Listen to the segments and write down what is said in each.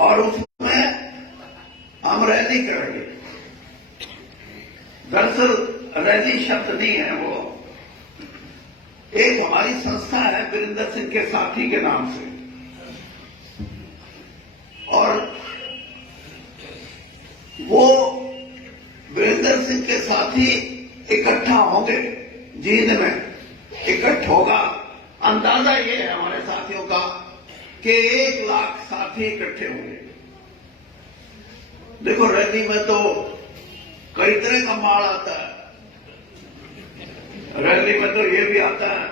और उसमें हम रैली करेंगे। दरअसल रैली शब्द नहीं है, वो एक हमारी संस्था है वीरेंद्र सिंह के साथी के नाम से, और वो वीरेंद्र सिंह के साथी इकट्ठा होंगे, जींद में इकट्ठ होगा। अंदाजा ये है हमारे साथियों का कि 1 लाख साथी इकट्ठे होंगे। देखो रैली में तो कई तरह का माल आता है, रैली में तो ये भी आता है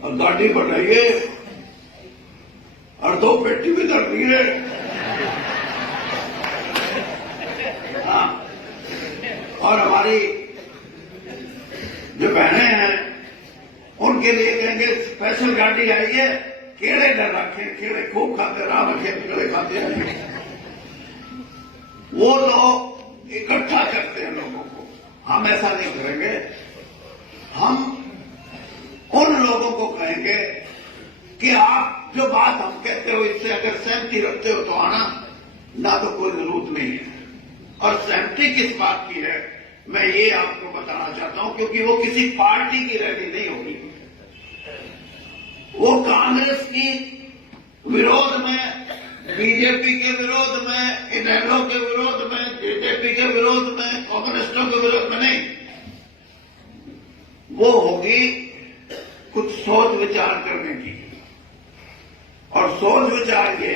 और गाड़ी बढ़ाइए और 2 पेटी भी कर दिए। हाँ, और हमारी जो बहनें हैं उनके लिए कहेंगे स्पेशल गाड़ी आई है, केड़े न रखे, केड़े खूब खाते, राम रखे केड़े खाते हैं। वो लोग इकट्ठा करते हैं लोगों को, हम ऐसा नहीं करेंगे। हम उन लोगों को कहेंगे कि आप जो बात हम कहते हो इससे अगर सहमति रखते हो तो आना, ना तो कोई जरूरत नहीं है। और सहमति किस बात की है मैं ये आपको बताना चाहता हूं, क्योंकि वो किसी पार्टी की रैली नहीं होगी। वो कांग्रेस की विरोध में, बीजेपी के विरोध में, इनेलो के विरोध में, जेजेपी के विरोध में, कम्युनिस्टों के विरोध में नहीं, वो होगी कुछ सोच विचार करने की। और सोच विचार ये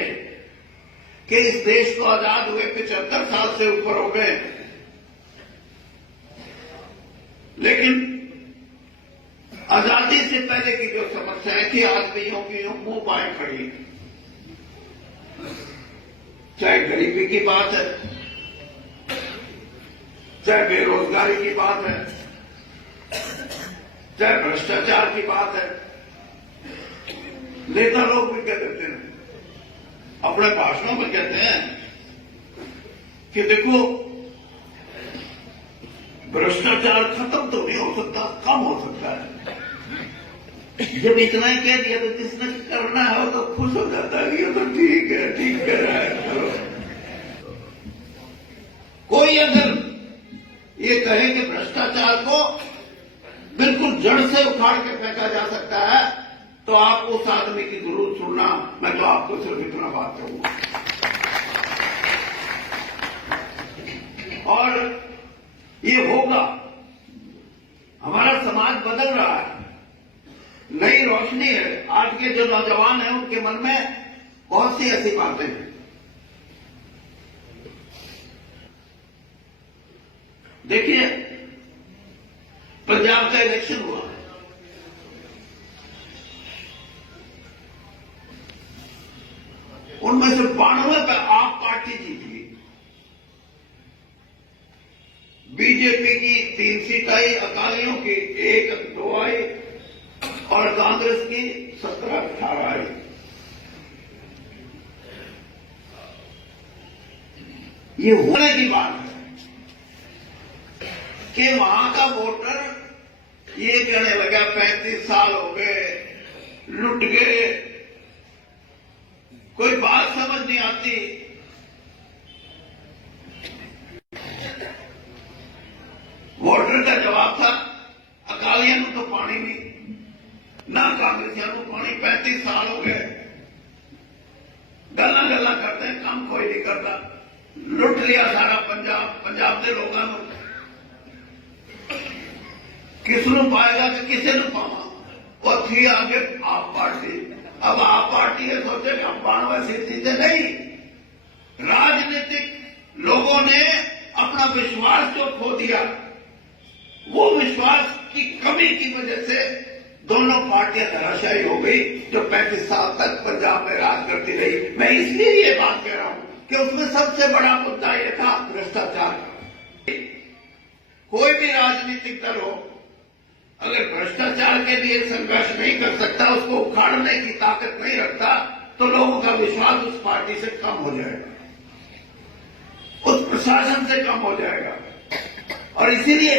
कि इस देश को आजाद हुए 75 साल से ऊपर हो गए, लेकिन आजादी से पहले की जो समस्या है कि आदमियों की मुंह बाएं खड़ी, चाहे गरीबी की बात है, चाहे बेरोजगारी की बात है, चाहे भ्रष्टाचार की बात है। नेता लोग भी कह देते हैं, अपने भाषणों में कहते हैं कि देखो भ्रष्टाचार खत्म तो नहीं हो सकता, कम हो सकता है। जब इतना ही कह दिया तो जिसने करना है वो तो खुश हो जाता है, ये तो ठीक है, ठीक कर रहा है, चलो। कोई अगर ये कहे कि भ्रष्टाचार को बिल्कुल जड़ से उखाड़ के फेंका जा सकता है, तो आप उस आदमी की जरूर सुनना। मैं तो आपको सिर्फ इतना बात कहूंगा। और ये होगा, हमारा समाज बदल रहा है, नई रोशनी है। आज के जो नौजवान हैं उनके मन में बहुत सी ऐसी बातें हैं। देखिए पंजाब का इलेक्शन हुआ, उनमें से 92 पे आप पार्टी जीती, बीजेपी की 3 सीट आई, अकालियों की 1-2 आई और कांग्रेस की 17-18 आई। ये होने की बात है कि वहां का वोटर ये कहने लगा 35 साल हो गए, लुट गए, कोई बात समझ नहीं आती। वोटर का जवाब था अकालियों को तो पानी नहीं, ना कांग्रेसियों को पानी, 35 साल हो गए, गल्ला गल्ला करते हैं, काम कोई नहीं करता, लुट लिया सारा पंजाब, पंजाब के लोगों ने। किसनू पाएगा कि किसे नू पावा, वो थी आगे आप पार्टी। अब आप पार्टी ने सोचे कि हम 92 सीट जीते, नहीं। राजनीतिक लोगों ने अपना विश्वास जो खो दिया, वो विश्वास की कमी की वजह से दोनों पार्टियां धराशायी हो गई, जो 35 साल तक पंजाब में राज करती रही। मैं इसलिए ये बात कह रहा हूं कि उसमें सबसे बड़ा मुद्दा यह था भ्रष्टाचार। कोई भी राजनीतिक दल हो, अगर भ्रष्टाचार के लिए संघर्ष नहीं कर सकता, उसको उखाड़ने की ताकत नहीं रखता, तो लोगों का विश्वास उस पार्टी से कम हो जाएगा, उस प्रशासन से कम हो जाएगा। और इसीलिए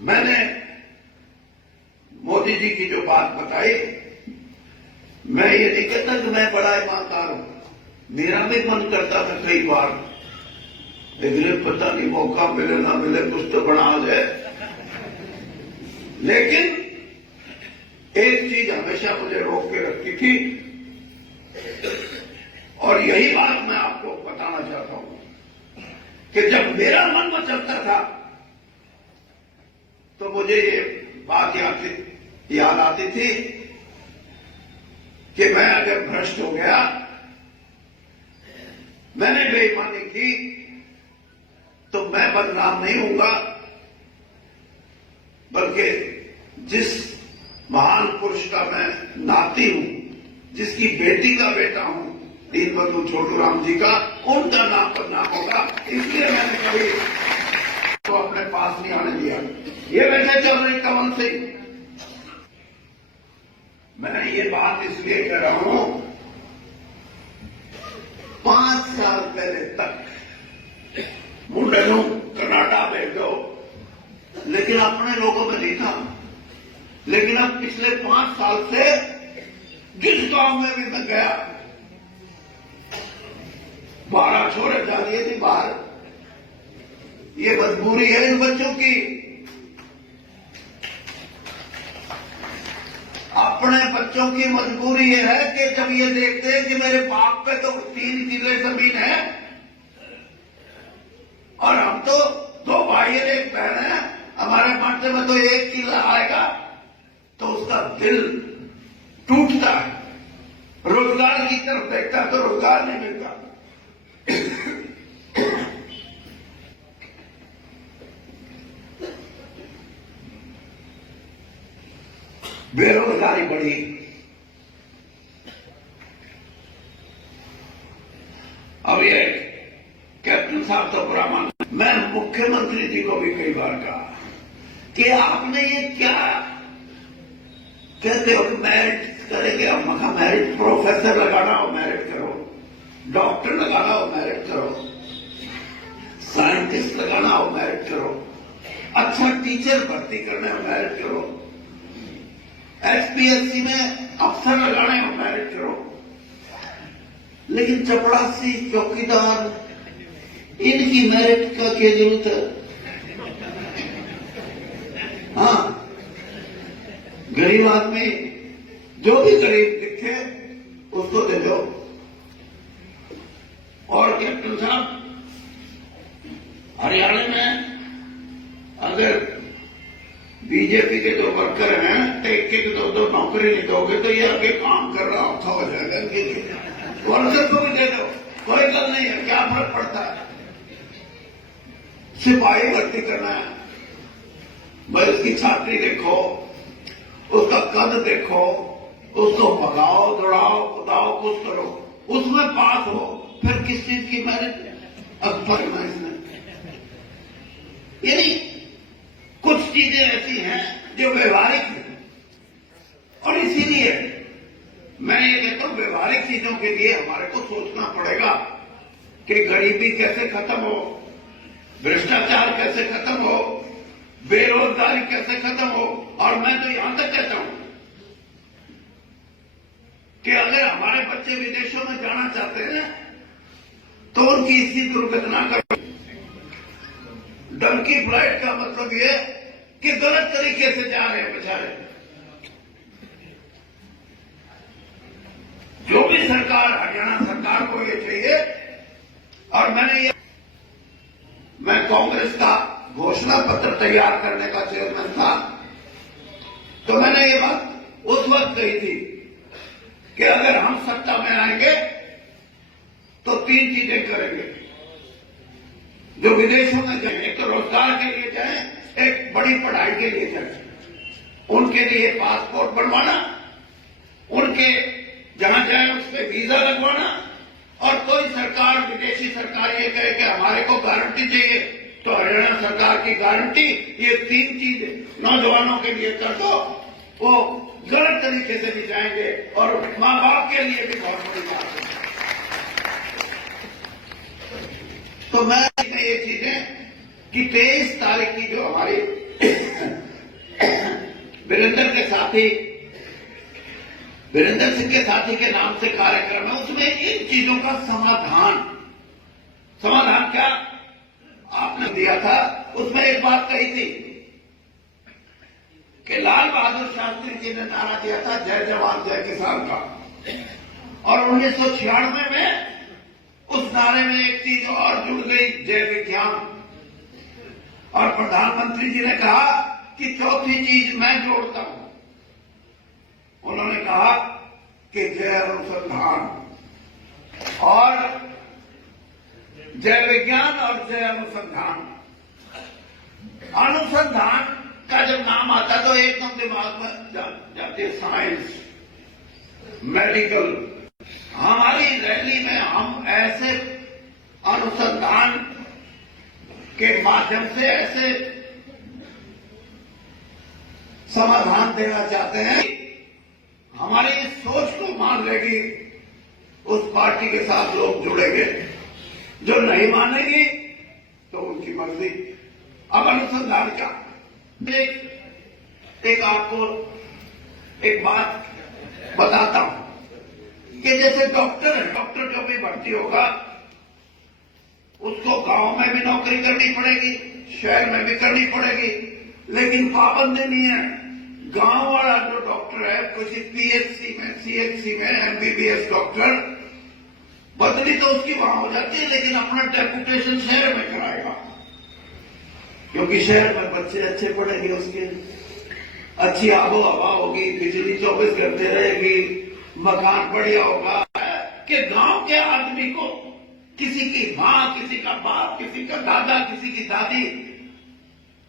मैंने मोदी जी की जो बात बताई मैं ये नहीं कहता कि मैं बड़ा ईमानदार हूं, मेरा भी मन करता था कई बार, लेकिन पता नहीं मौका मिले ना मिले कुछ तो बना आ जाए। लेकिन एक चीज हमेशा मुझे रोक के रखती थी, और यही बात मैं आपको बताना चाहता हूं कि जब मेरा मन मचलता था तो मुझे ये बात याद आती थी कि मैं अगर भ्रष्ट हो गया, मैंने बेईमानी की, तो मैं बदनाम नहीं होऊंगा, बल्कि जिस महान पुरुष का मैं नाती हूं, जिसकी बेटी का बेटा हूं, दीनबंधु छोटूराम जी का, उनका नाम बदनाम होगा। इसलिए मैंने कभी तो अपने पास नहीं आने दिया। ये वैसे चल रही कमल सिंह, मैं ये बात इसलिए कह रहा हूं, 5 साल पहले तक मुंडे कनाडा भेज दो, लेकिन अपने लोगों में नहीं था। लेकिन अब पिछले 5 साल से जिस गांव में भी मैं गया, 12 छोरे जा दिए थे बाहर। ये मजबूरी है इन बच्चों की, अपने बच्चों की मजबूरी ये है कि जब ये देखते हैं कि मेरे बाप पे तो 3 किले जमीन है और हम तो 2 भाई और 1 बहन है, हमारे माथे में तो 1 किला आएगा, तो उसका दिल टूटता है। रोजगार की तरफ देखता तो रोजगार नहीं मिलता। बेरोजगारी बढ़ी, अब ये कैप्टन साहब तो बुरा मान, मैं मुख्यमंत्री जी को भी कई बार कहा कि आपने ये क्या कहते हो, मेरिट करेंगे, अब मखा मेरिट, प्रोफेसर लगाना हो मेरिट करो, डॉक्टर लगाना हो मेरिट करो, साइंटिस्ट लगाना हो मेरिट करो, अच्छा टीचर भर्ती करने हो मेरिट करो, एसपीएससी में अफसर लगाने हो मेरिट करो, लेकिन चपड़ासी, चौकीदार, इनकी मेरिट का क्या जरूरत है? हाँ, गरीब आदमी जो भी गरीब दिखे उसको दे दो। और कैप्टन साहब, हरियाणा में अगर बीजेपी के जो वर्कर हैं, एक एक 2 नौकरी नहीं दोगे तो ये आगे काम कर रहा औखा हो जाएगा। वर्कर को भी दे दो, कोई गल नहीं है, क्या फर्क पड़ता है। सिपाही भर्ती करना है, भाई उसकी छात्री देखो, उसका कद देखो, उसको भगाओ, दौड़ाओ, कुदाओ, कुछ करो, उसमें पास हो, फिर किस चीज की मेरिट अब करना इसने। यानी कुछ चीजें ऐसी हैं जो व्यवहारिक हैं, और इसीलिए मैं ये कहता हूं, व्यवहारिक चीजों के लिए हमारे को सोचना पड़ेगा कि गरीबी कैसे खत्म हो, भ्रष्टाचार कैसे खत्म हो, बेरोजगारी कैसे खत्म हो। और मैं तो यहां तक कहता हूं कि अगर हमारे बच्चे विदेशों में जाना चाहते हैं तो उनकी इसी दुर्घटना का डंकी फ्लाइट का मतलब ये कि गलत तरीके से जा रहे हैं बेचारे। जो भी सरकार, हरियाणा सरकार को ये चाहिए, और मैं कांग्रेस का घोषणा पत्र तैयार करने का चेयरमैन था, तो मैंने ये बात उस वक्त कही थी कि अगर हम सत्ता में आएंगे तो 3 चीजें करेंगे। जो विदेशों में जाए, एक तो रोजगार के लिए जाए, एक बड़ी पढ़ाई के लिए जाए, उनके लिए पासपोर्ट बनवाना, उनके जहां जाए उस पर वीजा लगवाना, और कोई सरकार, विदेशी सरकार ये कहे कि हमारे को गारंटी चाहिए, तो हरियाणा सरकार की गारंटी, ये 3 चीज नौजवानों के लिए कर दो, वो गलत तरीके से भी जाएंगे और मां बाप के लिए भी बहुत बड़ी बात है। तो मैं ये चीजें कि 23 तारीख की जो हमारी वीरेंद्र के साथी वीरेंद्र सिंह के साथी के नाम से कार्यक्रम है, उसमें इन चीजों का समाधान क्या आपने दिया था। उसमें एक बात कही थी कि लाल बहादुर शास्त्री जी ने नारा दिया था जय जवान जय किसान का, और 1996 में उस नारे में एक चीज और जुड़ गई, जय विज्ञान। और प्रधानमंत्री जी ने कहा कि चौथी चीज मैं जोड़ता हूं। उन्होंने कहा कि जय अनुसंधान, और जय विज्ञान और जय अनुसंधान। अनुसंधान का जब नाम आता तो एकदम दिमाग में जाती है साइंस, मेडिकल। हमारी रैली में हम ऐसे अनुसंधान के माध्यम से ऐसे समाधान देना चाहते हैं, हमारी इस सोच को मान लेगी उस पार्टी के साथ लोग जुड़ेंगे, जो नहीं मानेगी तो उनकी मर्जी। अब अनुसंधान क्या, एक आपको एक बात बताता हूं कि जैसे डॉक्टर है, डॉक्टर जो भी भर्ती होगा उसको गांव में भी नौकरी करनी पड़ेगी, शहर में भी करनी पड़ेगी, लेकिन पाबंदी नहीं है। गांव वाला जो डॉक्टर है किसी पीएचसी में, सीएचसी में एमबीबीएस डॉक्टर, बदली तो उसकी वहां हो जाती है, लेकिन अपना डेपुटेशन शहर में कराएगा, क्योंकि शहर में बच्चे अच्छे पढ़ेंगे, उसके अच्छी आबो हवा होगी, बिजली 24 घंटे रहेगी, मकान बढ़िया होगा। कि गांव के आदमी को किसी की मां, किसी का बाप, किसी का दादा, किसी की दादी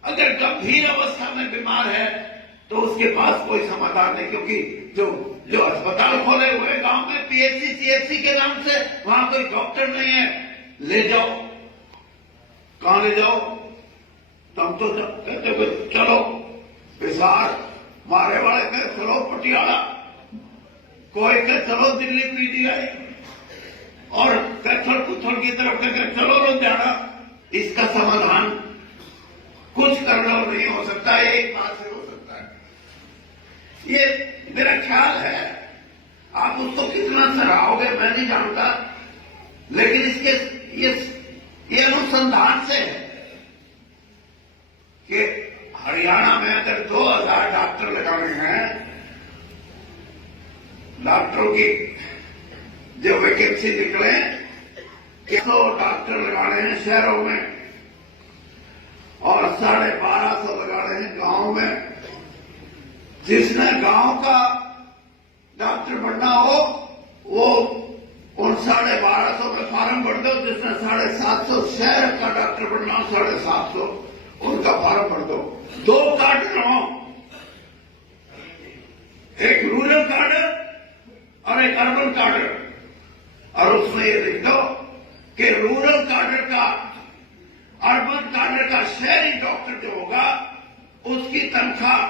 अगर गंभीर अवस्था में बीमार है तो उसके पास कोई समाधान नहीं, क्योंकि जो अस्पताल खोले हुए गांव में पीएचसी सीएचसी के नाम से, वहां कोई डॉक्टर नहीं है। ले जाओ, कहां ले जाओ? तुम तो कहते चलो बिसार, मारे वाले कहे चलो पटियाला, कोई कहे चलो दिल्ली पीटीआई, और कत्थल कुथल की तरफ कहे चलो लुधियाना। इसका समाधान कुछ करना नहीं हो सकता, एक बात से हो सकता है। ये मेरा ख्याल है, आप उसको कितना सराहोगे मैं नहीं जानता, लेकिन इसके ये अनुसंधान से है कि हरियाणा में अगर 2000 डॉक्टर लगाने हैं, डॉक्टरों की जो वैकेंसी निकले, 100 डॉक्टर लगाने हैं शहरों में और 1250 लगाने हैं गांव में। जिसने गांव का डॉक्टर बनना हो वो उन 1250 में फार्म भर दो, जिसने 750 शहर का डॉक्टर बनना हो 750 उनका फार्म भर दो। 2 कार्ड हो, एक रूरल कार्ड और एक अर्बन कार्ड, और उसमें ये लिख दो कि रूरल कार्डर का, अर्बन कार्डर का शहरी डॉक्टर जो होगा उसकी तनख्वाह,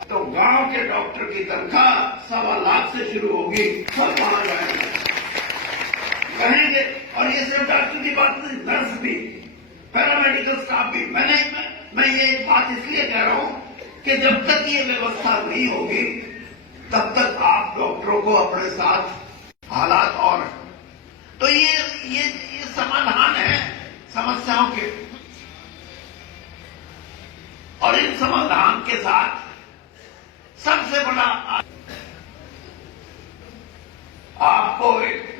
तो गांव के डॉक्टर की तनख्वाह 1.25 लाख से शुरू होगी। सब वहां जाएंगे, कहेंगे। और ये सिर्फ डॉक्टर की बात नहीं, नर्स भी, पैरामेडिकल स्टाफ भी। मैं ये एक बात इसलिए कह रहा हूं कि जब तक ये व्यवस्था नहीं होगी तब तक आप डॉक्टरों को अपने साथ हालात और, तो ये समाधान है समस्याओं के, और इन समाधान के साथ सबसे बड़ा आपको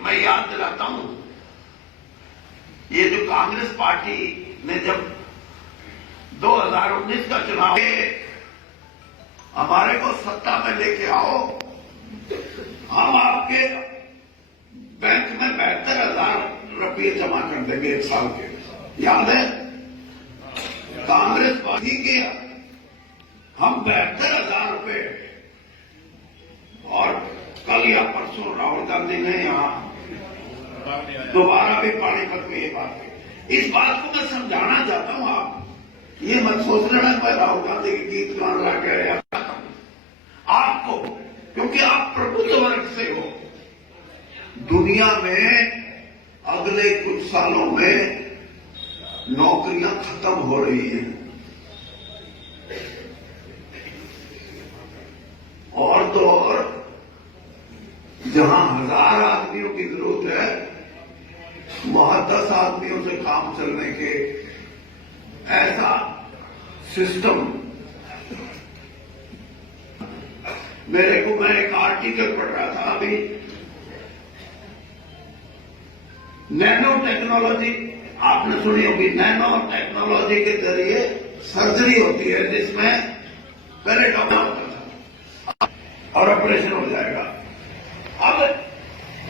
मैं याद दिलाता हूं, ये जो कांग्रेस पार्टी ने जब 2019 का चुनाव हमारे को सत्ता में लेके आओ, हम आपके बैंक में 72,000 रुपये जमा कर देंगे 1 साल के। याद है? कांग्रेस पार्टी के हम 72,000 रुपये, और कल या परसों राहुल गांधी ने यहां दोबारा भी पानीपत में ये बात की। इस बात को मैं समझाना चाहता हूं, आप ये मत सोच लेना मैं राहुल गांधी के गीत गा रहा गया आपको, क्योंकि आप प्रबुद्ध वर्ग से हो। दुनिया में अगले कुछ सालों में नौकरियां खत्म हो रही हैं, और तो और जहां 1000 आदमियों की जरूरत है, वहां 10 आदमियों से काम चलने के ऐसा सिस्टम। मैं एक आर्टिकल पढ़ रहा था अभी, नैनो टेक्नोलॉजी आपने सुनी होगी। नैनो टेक्नोलॉजी के जरिए सर्जरी होती है जिसमें पहले डॉक्टर होता था और ऑपरेशन हो जाएगा। अब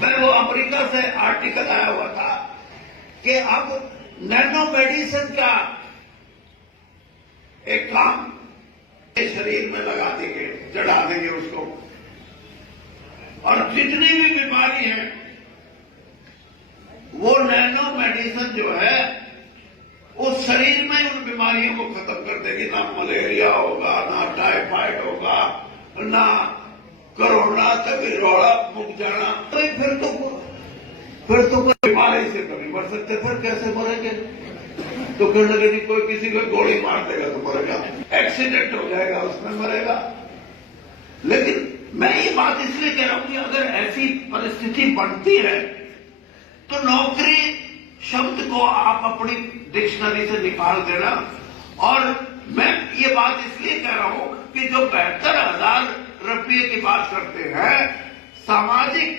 मैं वो अमेरिका से आर्टिकल आया हुआ था कि अब नैनो मेडिसिन का एक काम शरीर में लगा देंगे, चढ़ा देंगे उसको, और जितनी भी बीमारी है वो नैनो मेडिसिन जो है उस शरीर में उन बीमारियों को खत्म कर देगी। ना मलेरिया होगा, ना टाइफाइड होगा, ना कोरोना तक रोड़ा मुक जाना। तो फिर तो कोई बीमारी से कभी मर सकते, फिर कैसे मरेंगे? तो फिर लगे नहीं, कोई किसी को गोली मार देगा तो मरेगा, एक्सीडेंट हो जाएगा उसमें मरेगा। लेकिन मैं ये बात इसलिए कह रहा हूं कि अगर ऐसी परिस्थिति बनती है तो नौकरी शब्द को आप अपनी डिक्शनरी से निकाल देना। और मैं ये बात इसलिए कह रहा हूं कि जो 72,000 रुपये की बात करते हैं, सामाजिक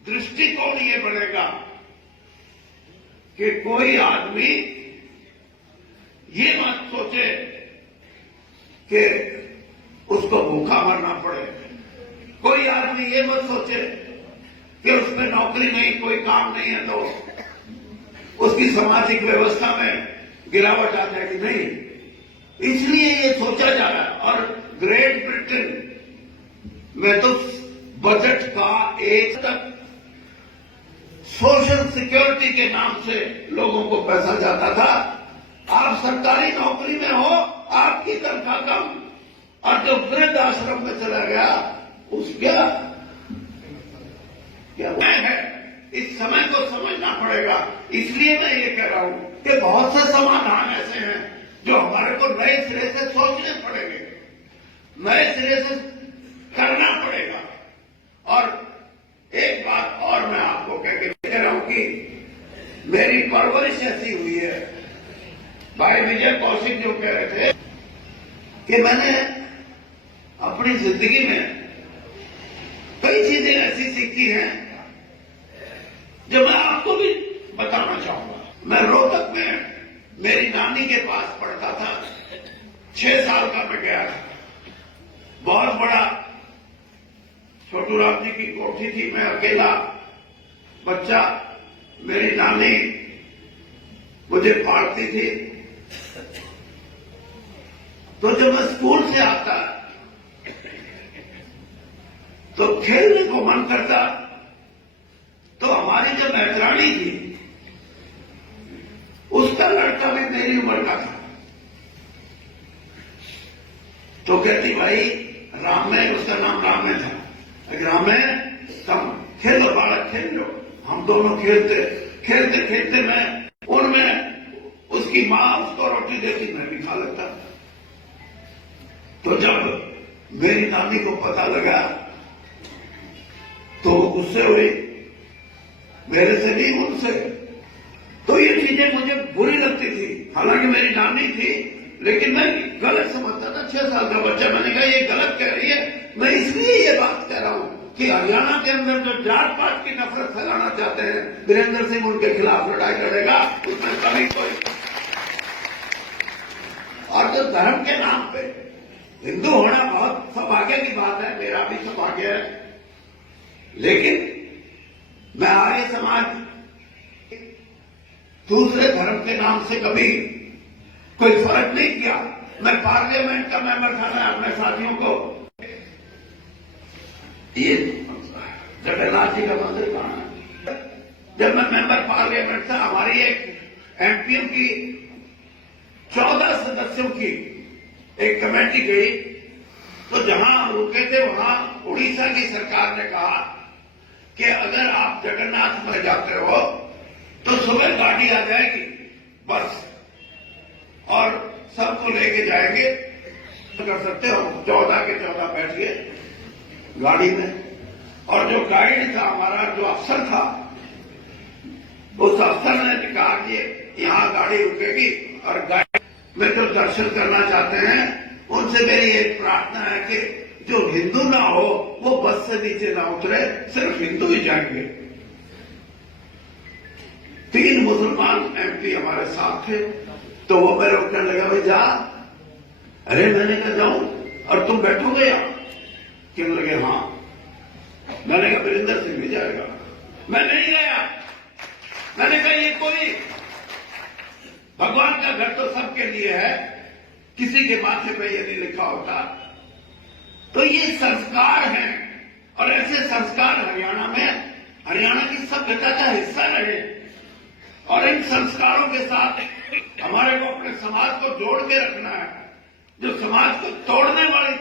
दृष्टिकोण ये बनेगा कि कोई आदमी ये मत सोचे कि उसको भूखा मरना पड़े, कोई आदमी ये मत सोचे कि उसमें नौकरी नहीं, कोई काम नहीं है तो उसकी सामाजिक व्यवस्था में गिरावट आ जाएगी। नहीं, इसलिए ये सोचा जा रहा है। और ग्रेट ब्रिटेन में तो बजट का एक तक सोशल सिक्योरिटी के नाम से लोगों को पैसा जाता था। आप सरकारी नौकरी में हो, आपकी तनख्वाह कम, और जो वृद्ध आश्रम में चला गया उस क्या है, इस समय को समझना पड़ेगा। इसलिए मैं ये कह रहा हूं कि बहुत से समाधान ऐसे हैं जो हमारे को नए सिरे से सोचने पड़ेंगे, नए सिरे से करना पड़ेगा। और एक बात और मैं आपको कह रहा हूं कि मेरी परवरिश ऐसी हुई है। भाई विजय कौशिक जो कह रहे थे कि मैंने अपनी जिंदगी में कई चीजें ऐसी सीखी हैं जो मैं आपको भी बताना चाहूंगा। मैं रोहतक में मेरी नानी के पास पढ़ता था, 6 साल का मैं गया था। बहुत बड़ा छोटूराम जी की कोठी थी, मैं अकेला बच्चा, मेरी नानी मुझे पालती थी। तो जब मैं स्कूल से आता तो खेलने को मन करता, तो हमारी जो मेहतरानी थी उसका लड़का भी मेरी उम्र का था। तो कहती भाई रामय, उसका नाम रामय था, रामय तुम खेलो बालक, खेल लो। हम दोनों खेलते खेलते खेलते मैं उनमें उसकी मां उसको रोटी देती, मैं भी खा लेता। तो जब मेरी नानी को पता लगा तो वो गुस्से हुई, मेरे से नहीं उनसे। तो ये चीजें मुझे बुरी लगती थी। हालांकि मेरी नानी थी, लेकिन मैं गलत समझता था। 6 साल का बच्चा, मैंने कहा ये गलत कह रही है। मैं इसलिए ये बात कह रहा हूं कि हरियाणा के अंदर जो जात पात की नफरत फैलाना चाहते हैं, वीरेंद्र सिंह उनके खिलाफ लड़ाई लड़ेगा, उसमें कभी कोई। और जो धर्म के नाम पे हिंदू होना बहुत सौभाग्य की बात है, मेरा भी सौभाग्य है, लेकिन मैं आर्य समाज दूसरे धर्म के नाम से कभी कोई फर्क नहीं किया। मैं पार्लियामेंट का मेंबर था, मैं अपने साथियों को, ये जगन्नाथ जी का मंदिर कहां है, जब मैं मेंबर पार्लियामेंट था, हमारी एक एमपीएम की 14 सदस्यों की एक कमेटी गई। तो जहां हम रुके थे वहां उड़ीसा की सरकार ने कहा कि अगर आप जगन्नाथ में जाते हो तो सुबह गाड़ी आ जाएगी, बस, और सबको लेके जाएंगे, कर सकते हो। 14 के 14 बैठिए गाड़ी में। और जो गाइड था हमारा, जो अफसर था, उस अफसर ने कहा कि यहाँ गाड़ी रुकेगी और गाइड मेरे को दर्शन करना चाहते हैं, उनसे मेरी एक प्रार्थना है कि जो हिंदू ना हो वो बस से नीचे ना उतरे, सिर्फ हिंदू ही जाएंगे। 3 मुसलमान एमपी हमारे साथ थे, तो वो मेरे को कहने लगा भाई जा। अरे मैंने कहा जाऊं और तुम बैठोगे यहाँ? कहने लगे हाँ। मैंने कहा वीरेंद्र सिंह भी जाएगा। मैं नहीं गया। मैंने कहा ये कोई भगवान का घर तो सबके लिए है, किसी के माथे पे ये नहीं लिखा होता। तो ये संस्कार हैं और ऐसे संस्कार हरियाणा की सभ्यता का हिस्सा रहे और इन संस्कारों के साथ हमारे को अपने समाज को जोड़ के रखना है। जो समाज को तोड़ने वाली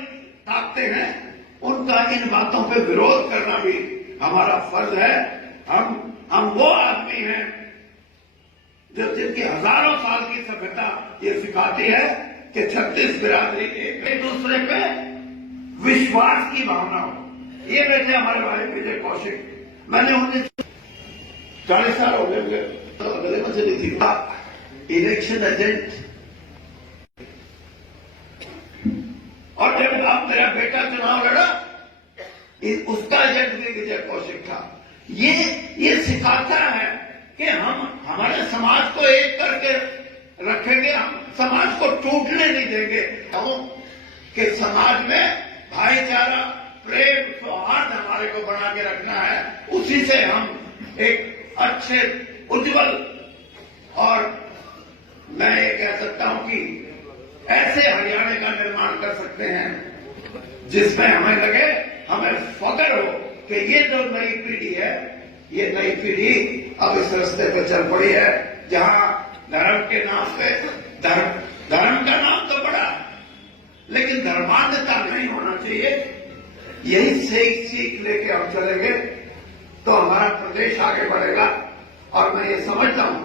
ताकतें हैं उनका इन बातों पे विरोध करना भी हमारा फर्ज है। हम वो आदमी हैं जो जिनकी हजारों साल की सभ्यता ये सिखाती है कि 36 बिरादरी एक दूसरे पे विश्वास की भावना हो। ये वैसे हमारे भाई विजय कौशिक, मैंने 40 साल हो गए तो अगले में चली थी इलेक्शन एजेंट, और जब आप मेरा बेटा चुनाव लड़ा उसका एजेंट भी विजय कौशिक था। ये सिखाता है कि हम हमारे समाज को एक करके रखेंगे, हम समाज को टूटने नहीं देंगे। कि समाज में भाईचारा, प्रेम, सौहार्द हमारे को बना के रखना है। उसी से हम एक अच्छे, उज्जवल और मैं ये कह सकता हूं कि ऐसे हरियाणा का निर्माण कर सकते हैं जिसमें हमें लगे, हमें फख्र हो कि ये जो नई पीढ़ी है, ये नई पीढ़ी अब इस रास्ते पर चल पड़ी है जहां धर्म के नाम पे धर्म का नाम तो बड़ा, लेकिन धर्मांधता नहीं होना चाहिए। यही सीख लेके हम चलेंगे तो हमारा प्रदेश आगे बढ़ेगा। और मैं ये समझता हूं